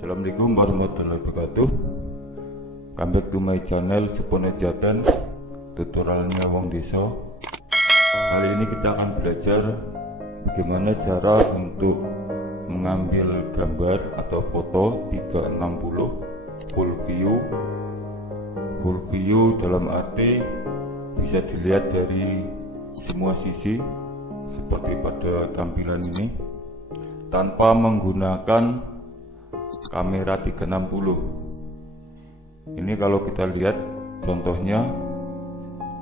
Assalamualaikum warahmatullahi wabarakatuh. Come back to my channel Supono Jaten, tutorialnya Wong Desa. Kali ini kita akan belajar bagaimana cara untuk mengambil gambar atau foto 360 full view. Full view dalam arti bisa dilihat dari semua sisi seperti pada tampilan ini tanpa menggunakan kamera 360. Ini kalau kita lihat contohnya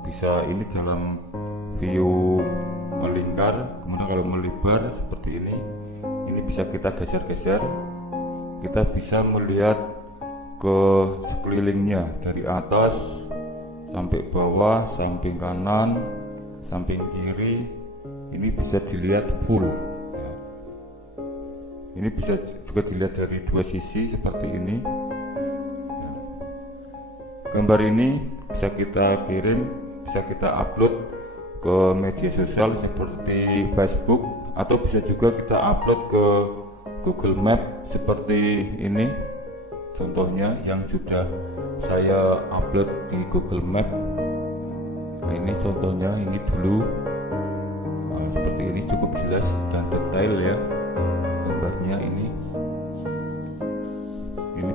bisa ini dalam view melingkar, kemudian kalau melebar seperti ini bisa kita geser-geser. Kita bisa melihat ke sekelilingnya dari atas sampai bawah, samping kanan, samping kiri. Ini bisa dilihat full. Ini bisa juga dilihat dari dua sisi seperti ini. Gambar ini bisa kita kirim, bisa kita upload ke media sosial seperti Facebook, atau bisa juga kita upload ke Google Map seperti ini. Contohnya yang sudah saya upload di Google Map. Nah, ini contohnya, ini dulu. Nah, seperti ini cukup jelas dan detail ya gambarnya. Ini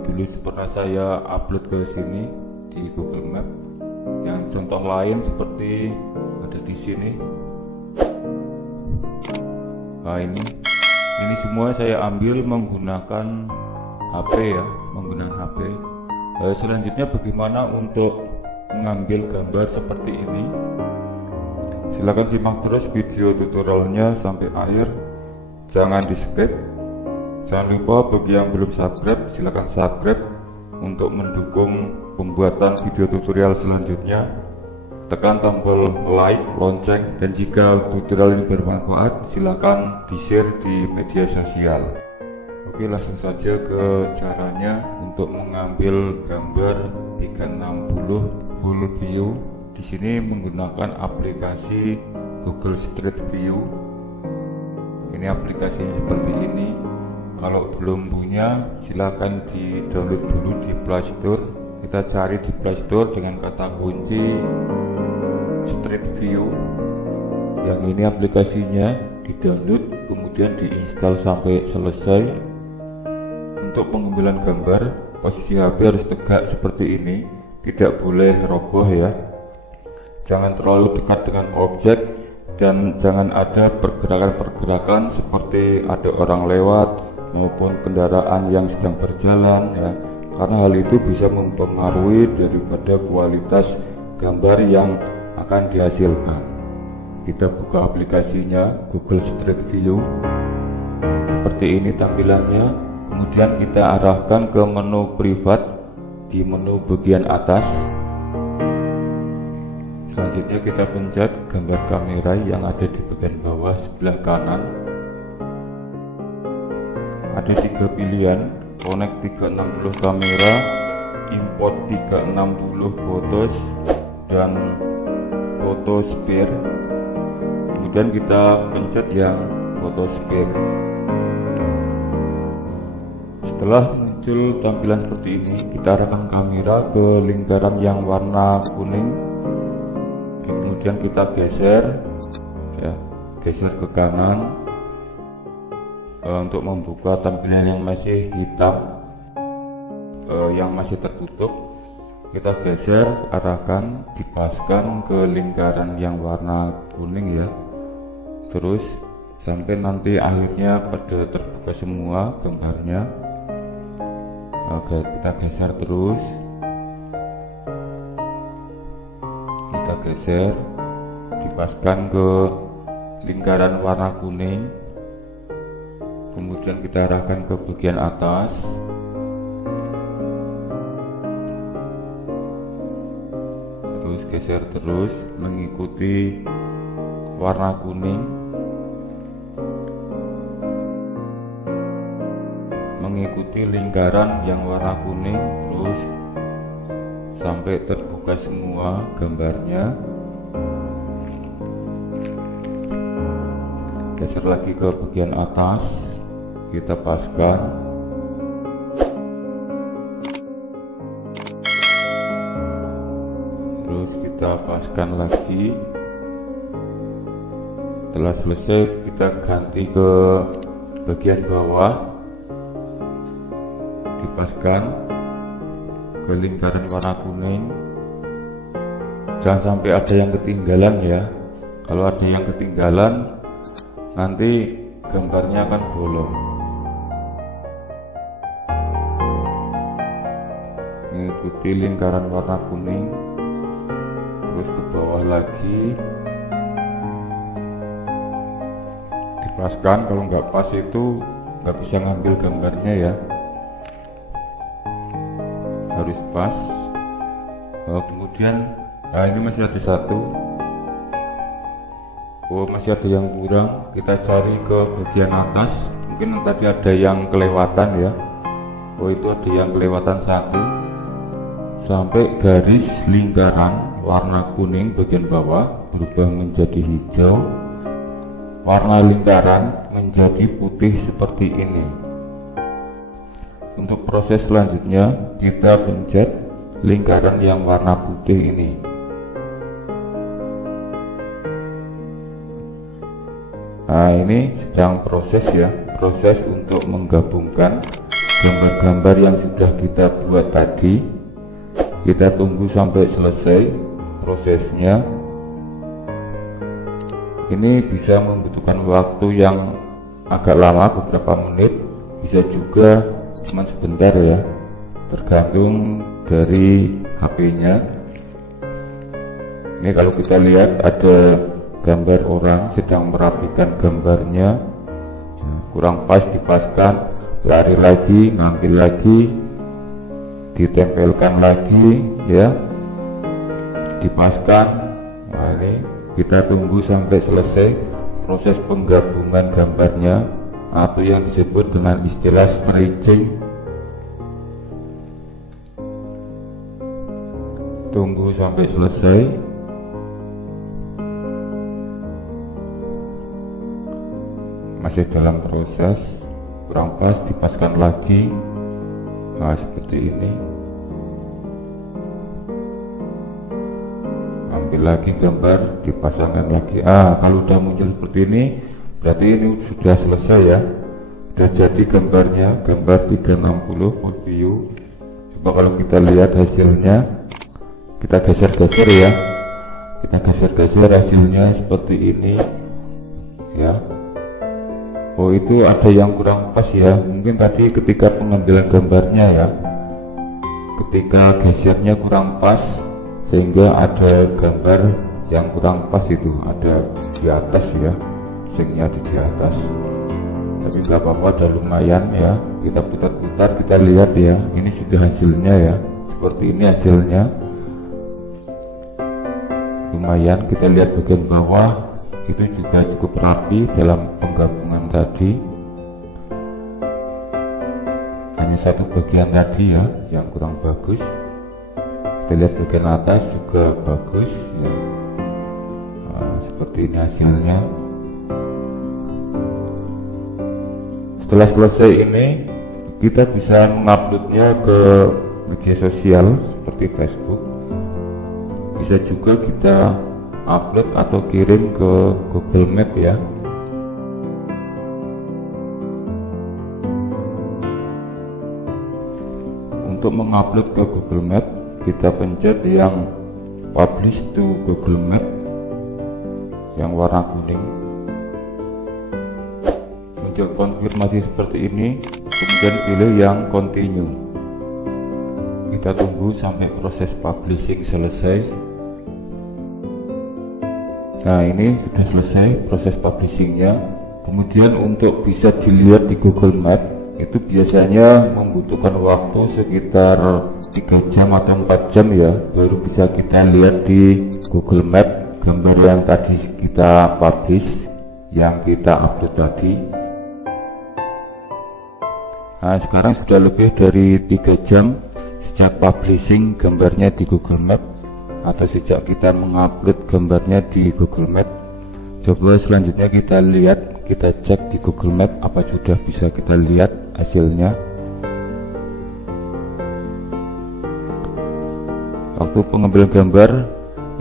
dulu pernah saya upload ke sini di Google Map. Yang contoh lain seperti ada di sini. Nah, ini semua saya ambil menggunakan HP ya, menggunakan HP. Selanjutnya bagaimana untuk mengambil gambar seperti ini? Silahkan simak terus video tutorialnya sampai akhir, jangan di skip. Jangan lupa bagi yang belum subscribe, silahkan subscribe untuk mendukung pembuatan video tutorial selanjutnya. Tekan tombol like, lonceng, dan jika tutorial ini bermanfaat silahkan di share di media sosial. Oke, langsung saja ke caranya untuk mengambil gambar 360 full view. Di sini menggunakan aplikasi Google Street View. Ini aplikasinya seperti ini. Kalau belum punya silahkan di download dulu di Play Store. Kita cari di Play Store dengan kata kunci Street View. Yang ini aplikasinya, di download kemudian diinstal sampai selesai. Untuk pengambilan gambar, posisi HP harus tegak seperti ini, tidak boleh roboh ya. Jangan terlalu dekat dengan objek dan jangan ada pergerakan-pergerakan seperti ada orang lewat maupun kendaraan yang sedang berjalan ya, karena hal itu bisa mempengaruhi daripada kualitas gambar yang akan dihasilkan. Kita buka aplikasinya Google Street View. Seperti ini tampilannya. Kemudian kita arahkan ke menu privat di menu bagian atas. Selanjutnya kita pencet gambar kamera yang ada di bagian bawah sebelah kanan. Ada 3 pilihan: connect 360 kamera, import 360 photos, dan photo sphere. Kemudian kita pencet yang photo sphere. Setelah muncul tampilan seperti ini, kita arahkan kamera ke lingkaran yang warna kuning. Kemudian kita geser ya, geser ke kanan untuk membuka tampilan yang masih hitam, yang masih tertutup. Kita geser, arahkan, dipaskan ke lingkaran yang warna kuning ya, terus sampai nanti akhirnya pada terbuka semua gambarnya. Oke, kita geser terus, kita geser, dipaskan ke lingkaran warna kuning. Kemudian kita arahkan ke bagian atas. Terus geser terus mengikuti warna kuning, mengikuti lingkaran yang warna kuning terus sampai terbuka semua gambarnya. Geser lagi ke bagian atas, kita paskan. kita paskan lagi. Setelah selesai kita ganti ke bagian bawah, dipaskan ke lingkaran warna kuning. Jangan sampai ada yang ketinggalan ya. Kalau ada yang ketinggalan nanti gambarnya akan bolong. Ikuti lingkaran warna kuning, terus ke bawah lagi, dipaskan. Kalau nggak pas itu nggak bisa ngambil gambarnya ya, harus pas. Kemudian ini masih ada satu, masih ada yang kurang. Kita cari ke bagian atas, mungkin tadi ada yang kelewatan ya. Itu ada yang kelewatan satu, sampai garis lingkaran warna kuning bagian bawah berubah menjadi hijau, warna lingkaran menjadi putih seperti ini. Untuk proses selanjutnya kita pencet lingkaran yang warna putih ini. Nah, ini sedang proses ya, proses untuk menggabungkan gambar-gambar yang sudah kita buat tadi. Kita tunggu sampai selesai prosesnya. Ini bisa membutuhkan waktu yang agak lama, beberapa menit, bisa juga cuma sebentar ya, tergantung dari HP-nya. Ini kalau kita lihat ada gambar orang sedang merapikan gambarnya, kurang pas dipaskan, lari lagi, ngambil lagi, ditempelkan lagi ya, dipaskan. Nah, ini kita tunggu sampai selesai proses penggabungan gambarnya, atau yang disebut dengan istilah stretching. Tunggu sampai selesai. Masih dalam proses, kurang pas dipaskan lagi. Nah, seperti ini. Ambil lagi gambar, dipasangkan lagi. Kalau udah muncul seperti ini, berarti ini sudah selesai ya, sudah jadi gambarnya, gambar 360 full view. Coba kalau kita lihat hasilnya, kita geser-geser ya, kita geser-geser, hasilnya seperti ini ya. Itu ada yang kurang pas ya, mungkin tadi ketika pengambilan gambarnya ya, ketika gesernya kurang pas, sehingga ada gambar yang kurang pas, itu ada di atas ya, singnya di atas. Tapi nggak apa-apa, ada lumayan ya. Kita putar-putar, kita lihat ya, ini sudah hasilnya ya, seperti ini hasilnya. Lumayan. Kita lihat bagian bawah, itu juga cukup rapi dalam penggabungan tadi. Hanya satu bagian tadi ya yang kurang bagus. Kita lihat bagian atas juga bagus ya. Seperti ini hasilnya. Setelah selesai ini, kita bisa menguploadnya ke media sosial seperti Facebook. Bisa juga kita upload atau kirim ke Google Map ya. Untuk mengupload ke Google Map, kita pencet yang publish to Google Map yang warna kuning. Muncul konfirmasi seperti ini, kemudian pilih yang continue. Kita tunggu sampai proses publishing selesai. Nah, ini sudah selesai proses publishingnya. Kemudian untuk bisa dilihat di Google Map, itu biasanya membutuhkan waktu sekitar 3 jam atau 4 jam ya, baru bisa kita lihat di Google Map gambar yang tadi kita publish, yang kita upload tadi. Nah, sekarang sudah lebih dari 3 jam sejak publishing gambarnya di Google Map, atau sejak kita mengupload gambarnya di Google Map. Coba selanjutnya kita lihat, kita cek di Google Map apa sudah bisa kita lihat hasilnya. Waktu pengambilan gambar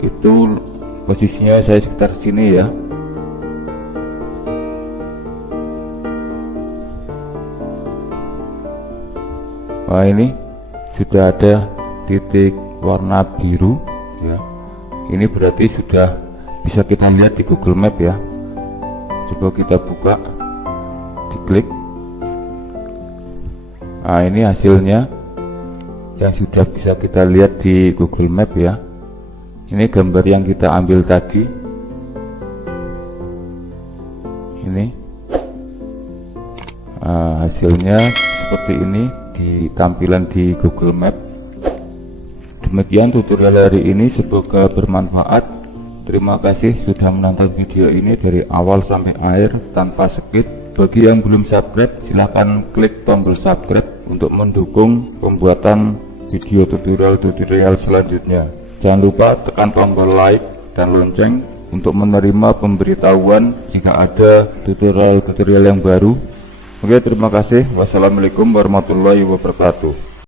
Itu posisinya saya sekitar sini ya. Nah, ini sudah ada titik warna biru ya. Ini berarti sudah bisa kita lihat di Google Map ya. Coba kita buka, diklik. Nah, ini hasilnya yang sudah bisa kita lihat di Google Map ya. Ini gambar yang kita ambil tadi. Ini hasilnya seperti ini di tampilan di Google Map. Demikian tutorial hari ini, semoga bermanfaat. Terima kasih sudah menonton video ini dari awal sampai akhir tanpa skip. Bagi yang belum subscribe, silahkan klik tombol subscribe untuk mendukung pembuatan video tutorial selanjutnya. Jangan lupa tekan tombol like dan lonceng untuk menerima pemberitahuan jika ada tutorial yang baru. Oke, terima kasih. Wassalamualaikum warahmatullahi wabarakatuh.